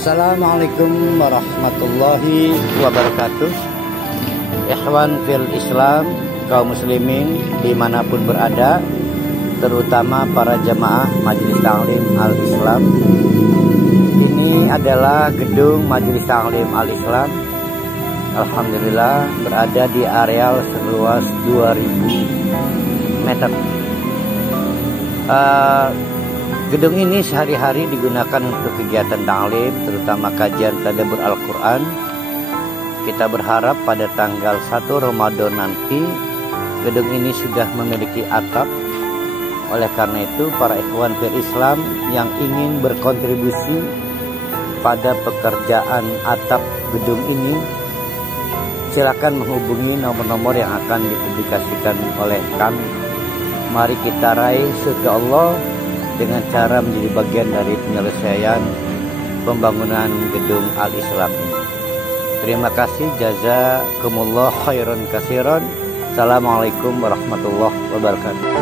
Assalamualaikum warahmatullahi wabarakatuh. Ikhwan fil Islam, kaum muslimin dimanapun berada, terutama para jamaah Majelis Ta'lim Al-Islam. Ini adalah gedung Majelis Ta'lim Al-Islam. Alhamdulillah berada di areal seluas 2000 meter. Gedung ini sehari-hari digunakan untuk kegiatan ta'lim, terutama kajian tadabbur Al-Quran. Kita berharap pada tanggal 1 Ramadan nanti gedung ini sudah memiliki atap. Oleh karena itu, para ikhwan fil Islam yang ingin berkontribusi pada pekerjaan atap gedung ini, silakan menghubungi nomor-nomor yang akan dipublikasikan oleh kami. Mari kita raih surga Allah dengan cara menjadi bagian dari penyelesaian pembangunan gedung Al-Islam ini. Terima kasih, jazakumullah khairan katsiran. Assalamualaikum warahmatullahi wabarakatuh.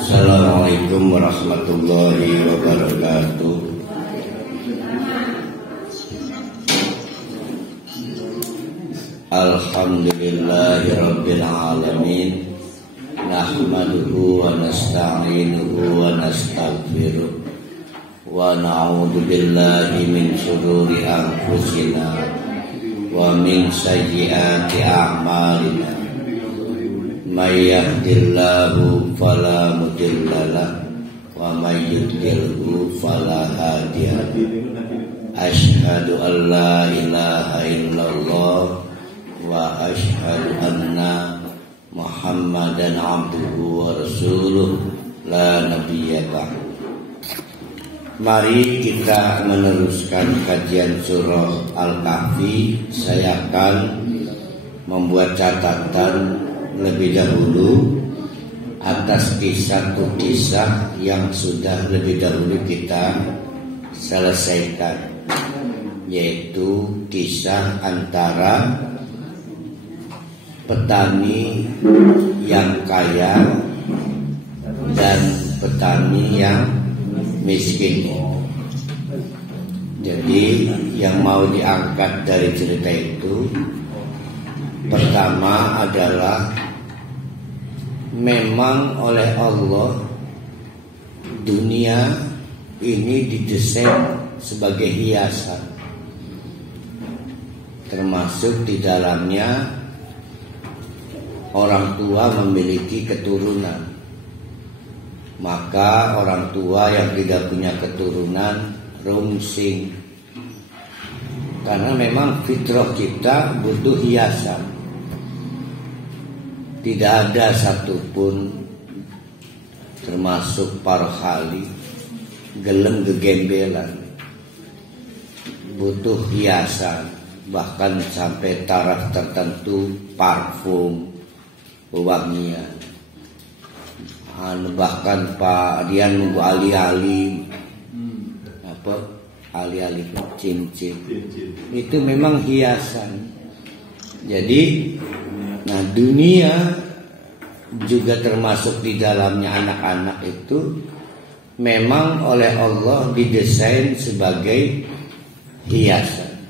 Assalamualaikum warahmatullahi wabarakatuh. Alhamdulillahi rabbil alamin. Nahmaduhu wa nasta'inuhu wa nastaghfiruh. Wa na'udzu billahi min shururi anfusina wa min sayyiati a'malina. May yahdihillahu fala mudhillalah wa may yudlilhu fala hadiyalah. Asyhadu an la ilaha illallah wa asyhadu anna Muhammadan abduhu wa rasuluh la nabiyya ba'du. Mari kita meneruskan kajian surah Al-Kahfi. Saya akan membuat catatan lebih dahulu atas satu kisah yang sudah lebih dahulu kita selesaikan, yaitu kisah antara petani yang kaya dan petani yang miskin. Jadi yang mau diangkat dari cerita itu, pertama adalah memang oleh Allah dunia ini didesain sebagai hiasan, termasuk di dalamnya orang tua memiliki keturunan. Maka orang tua yang tidak punya keturunan rungsing, karena memang fitrah kita butuh hiasan. Tidak ada satupun, termasuk para khali, gelem gegembelan, butuh hiasan. Bahkan sampai taraf tertentu parfum, wewangian. Bahkan Pak Dian nunggu ali-ali, ali-ali cincin, itu memang hiasan. Jadi Nah, dunia juga termasuk di dalamnya anak-anak itu memang oleh Allah didesain sebagai hiasan.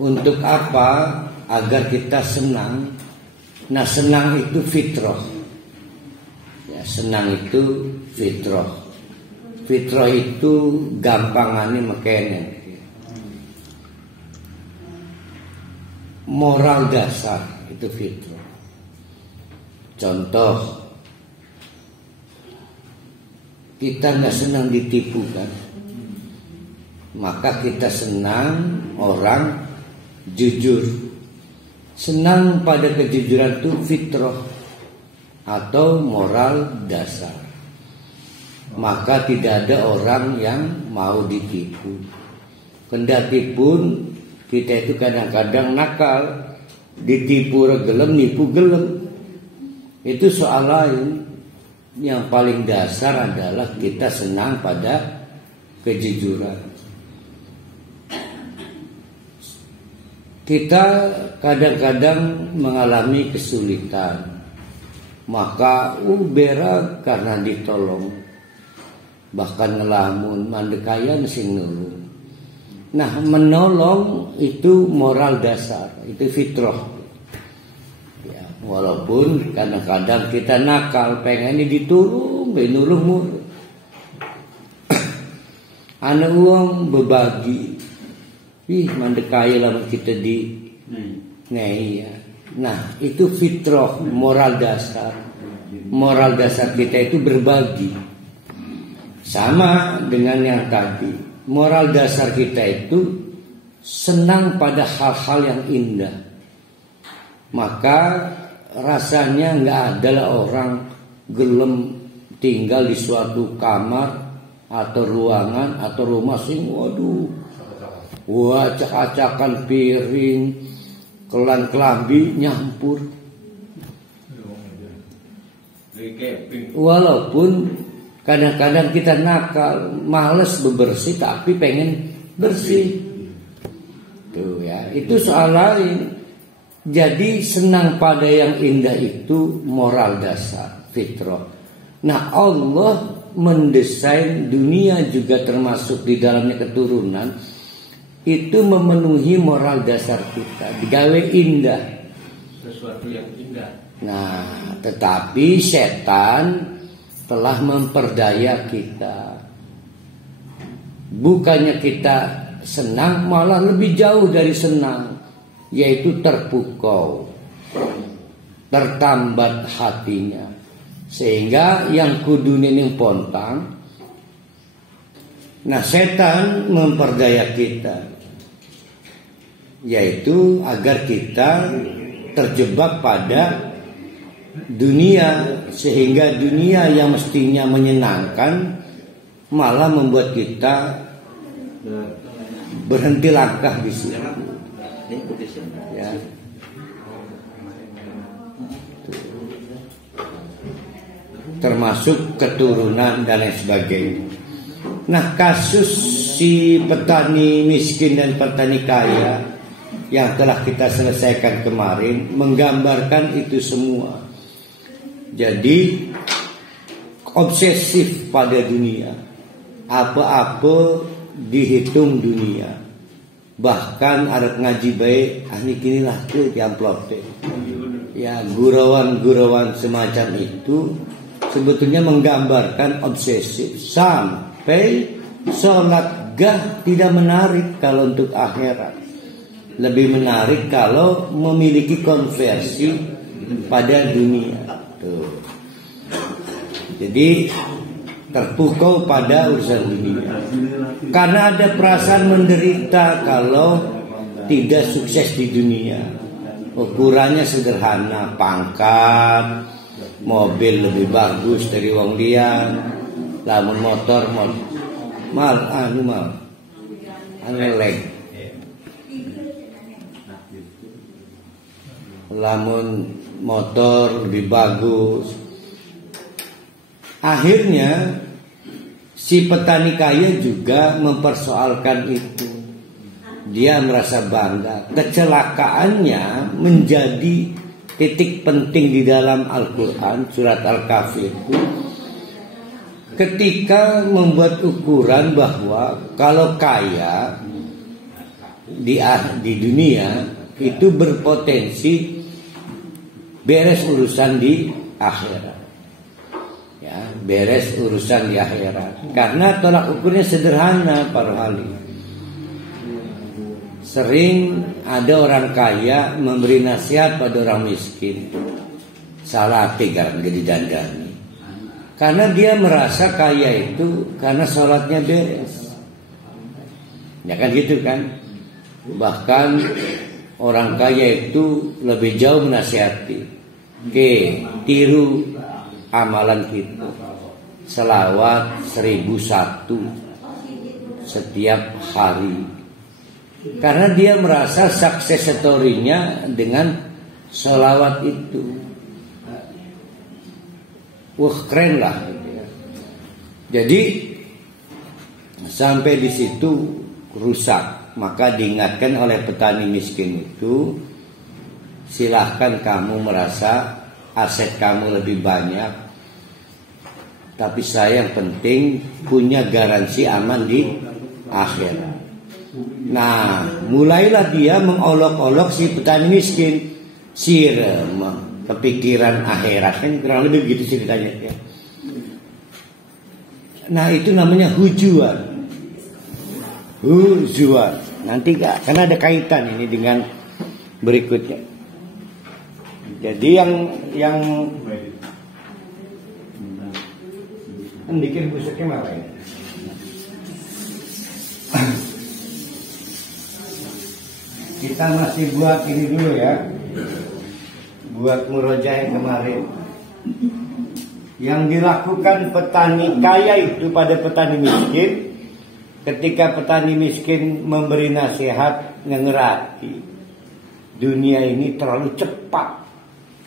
Untuk apa? Agar kita senang. Nah, senang itu fitrah. Ya, senang itu fitrah. Fitrah itu gampangannya makanya. Moral dasar itu fitrah. Contoh, kita nggak senang ditipu kan, maka kita senang orang jujur. Senang pada kejujuran itu fitrah atau moral dasar. Maka tidak ada orang yang mau ditipu. Kendati pun kita itu kadang-kadang nakal, ditipu gelem, nipu gelem. Itu soal lain. Yang paling dasar adalah kita senang pada kejujuran. Kita kadang-kadang mengalami kesulitan, maka berak karena ditolong, bahkan ngelamun mandekayan sing nulung. Nah, menolong itu moral dasar, itu fitrah. Ya, walaupun kadang-kadang kita nakal, pengen ditulung, nulung mulu. Anak uang berbagi. Mandekaya lama kita di ya. Nah, itu fitrah, moral dasar. Moral dasar kita itu berbagi. Sama dengan yang tadi. Moral dasar kita itu senang pada hal-hal yang indah. Maka rasanya nggak adalah orang gelem tinggal di suatu kamar atau ruangan atau rumah sing acak-acakan piring, kelan kelambi nyampur. Walaupun kadang-kadang kita nakal, males bebersih tapi pengen bersih. Tuh ya, itu soal lain. Jadi senang pada yang indah itu moral dasar, fitrah. Nah, Allah mendesain dunia juga termasuk di dalamnya keturunan. Itu memenuhi moral dasar kita, digawe indah, sesuatu yang indah. Nah, tetapi setan telah memperdaya kita. Bukannya kita senang, malah lebih jauh dari senang, yaitu terpukau, tertambat hatinya, sehingga yang kudunya ning pontang. Nah, setan memperdaya kita, yaitu agar kita terjebak pada dunia, sehingga dunia yang mestinya menyenangkan malah membuat kita berhenti langkah di situ. Ya. Termasuk keturunan dan lain sebagainya. Nah, kasus si petani miskin dan petani kaya yang telah kita selesaikan kemarin menggambarkan itu semua. Jadi obsesif pada dunia, apa-apa dihitung dunia. Bahkan arep ngaji baik, ahli kinilah ke amplop teh. Ya, gurauan-gurauan semacam itu sebetulnya menggambarkan obsesif. Sampai sholat gah tidak menarik kalau untuk akhirat. Lebih menarik kalau memiliki konversi pada dunia. Tuh. Jadi terpukau pada urusan dunia. Karena ada perasaan menderita kalau tidak sukses di dunia. Ukurannya sederhana, pangkat, mobil lebih bagus dari wong liya, lamun motor leg. Lamun motor lebih bagus. Akhirnya si petani kaya juga mempersoalkan itu. Dia merasa bangga. Kecelakaannya menjadi titik penting di dalam Al-Quran surat Al-Kahfi itu ketika membuat ukuran bahwa kalau kaya di dunia itu berpotensi beres urusan di akhirat. Ya, beres urusan di akhirat. Karena tolak ukurnya sederhana, para wali. Sering ada orang kaya memberi nasihat pada orang miskin. Salah tiga jadi dandani. Karena dia merasa kaya itu karena sholatnya beres. Ya kan gitu kan? Bahkan orang kaya itu lebih jauh menasihati. Tiru amalan kita. Selawat 1001 setiap hari. Karena dia merasa sukses story-nya dengan selawat itu. Wah, keren lah. Jadi sampai di situ rusak. Maka diingatkan oleh petani miskin itu, silahkan kamu merasa aset kamu lebih banyak, tapi saya yang penting punya garansi aman di akhirat. Nah, mulailah dia mengolok-olok si petani miskin, kepikiran akhirat, kan kurang lebih begitu ceritanya ya. Nah, itu namanya hujuan. Nanti karena ada kaitan ini dengan berikutnya. Jadi yang bikin busuknya mana ya? Kita masih buat ini dulu ya. Buat murojaah yang kemarin. Yang dilakukan petani kaya itu pada petani miskin. Ketika petani miskin memberi nasihat, ngerti dunia ini terlalu cepat,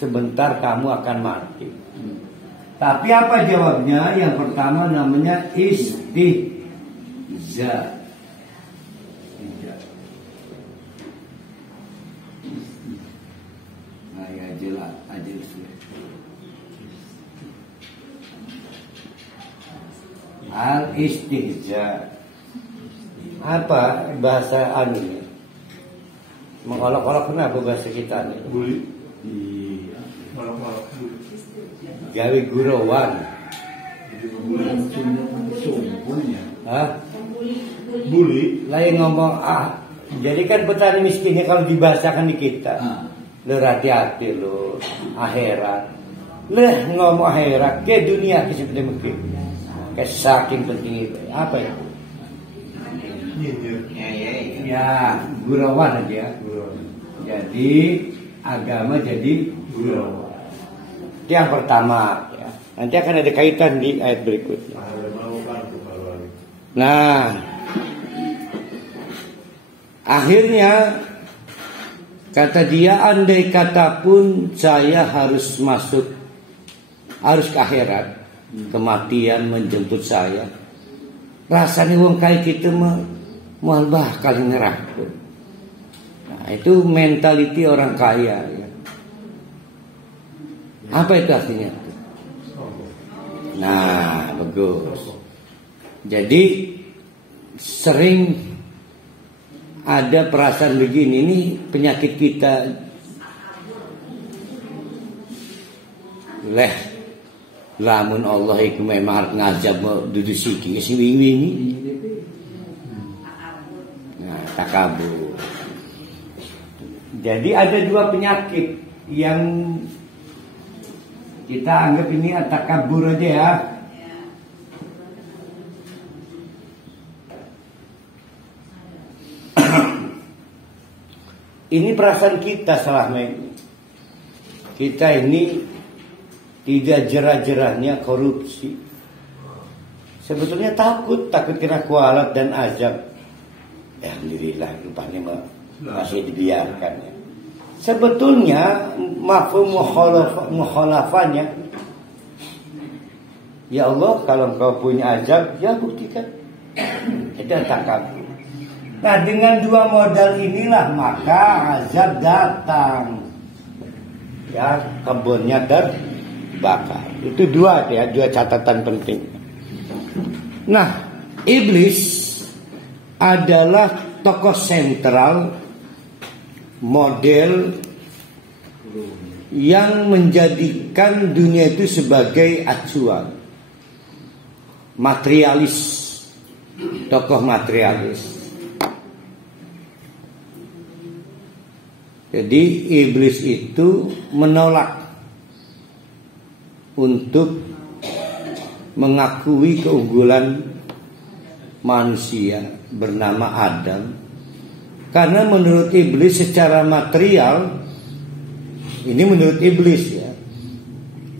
sebentar kamu akan mati. Tapi apa jawabnya? Yang pertama namanya istihza. Nah ya jelas, al-istihza. Apa bahasa anunya? Mengolok-olok kenapa bahasa kita nih? Bully. Iya. Olok-olok. Gawe gurauan. Hah? Bully. Lain ngomong jadi kan petani miskinnya kalau dibahasakan di kita. Lo hati-hati lo akhirat. Leh ngomong akhirat ke dunia ke seperti mungkin. Kayak saking penting itu. Apa ya? Ya, gurauan aja. Jadi agama jadi gurauan. Itu yang pertama ya. Nanti akan ada kaitan di ayat berikutnya. Nah, akhirnya kata dia, andai kata pun saya harus ke akhirat, kematian menjemput saya, rasanya wong kaya kita mual bakal neraka. Nah, itu mentaliti orang kaya ya. Apa itu artinya? Nah, bagus. Jadi sering ada perasaan begini, ini penyakit kita. Lamun Allah iku memang ngajab dudu siki si wingi. Nah, takabur. Jadi ada dua penyakit yang kita anggap ini takabur aja ya. Ini perasaan kita selama ini. Kita ini tidak jerah-jerahnya korupsi. Sebetulnya takut kena kualat dan azab. Ya, alhamdulillah rupanya masih dibiarkan ya. Sebetulnya mafhum mukhalafahnya, ya Allah kalau engkau punya azab ya buktikan. Itu takabur. Nah, dengan dua modal inilah maka azab datang. ya kebunnya terbakar. Itu dua catatan penting. Nah, iblis adalah tokoh sentral model yang menjadikan dunia itu sebagai acuan. Materialis, tokoh materialis. Jadi iblis itu menolak untuk mengakui keunggulan manusia bernama Adam, karena menurut iblis secara material, ini menurut iblis ya,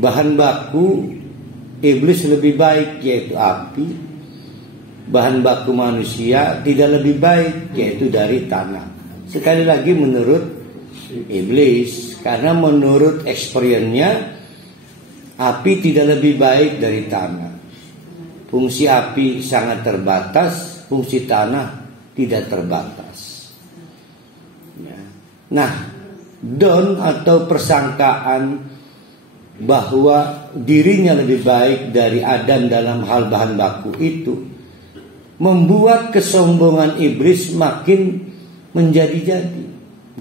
bahan baku iblis lebih baik yaitu api, bahan baku manusia tidak lebih baik yaitu dari tanah. Sekali lagi menurut iblis, karena menurut experience-nya api tidak lebih baik dari tanah. Fungsi api sangat terbatas, fungsi tanah tidak terbatas. Nah, don atau persangkaan bahwa dirinya lebih baik dari Adam dalam hal bahan baku itu membuat kesombongan iblis makin menjadi-jadi,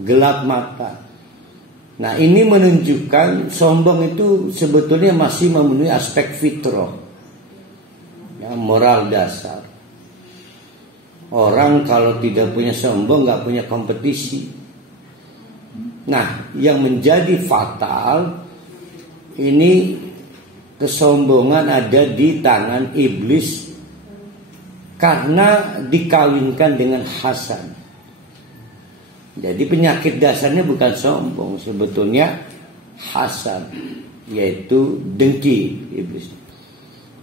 gelap mata. Nah, ini menunjukkan sombong itu sebetulnya masih memenuhi aspek fitrah, ya, moral dasar. Orang kalau tidak punya sombong nggak punya kompetisi. Nah, yang menjadi fatal ini kesombongan ada di tangan iblis karena dikawinkan dengan Hasan. Jadi penyakit dasarnya bukan sombong, sebetulnya hasad, yaitu dengki iblis.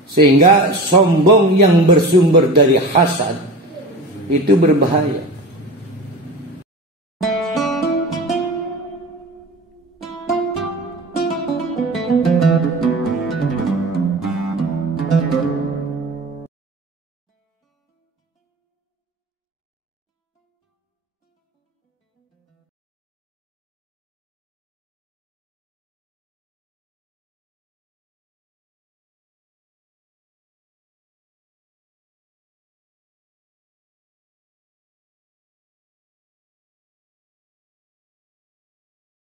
Sehingga sombong yang bersumber dari hasad itu berbahaya.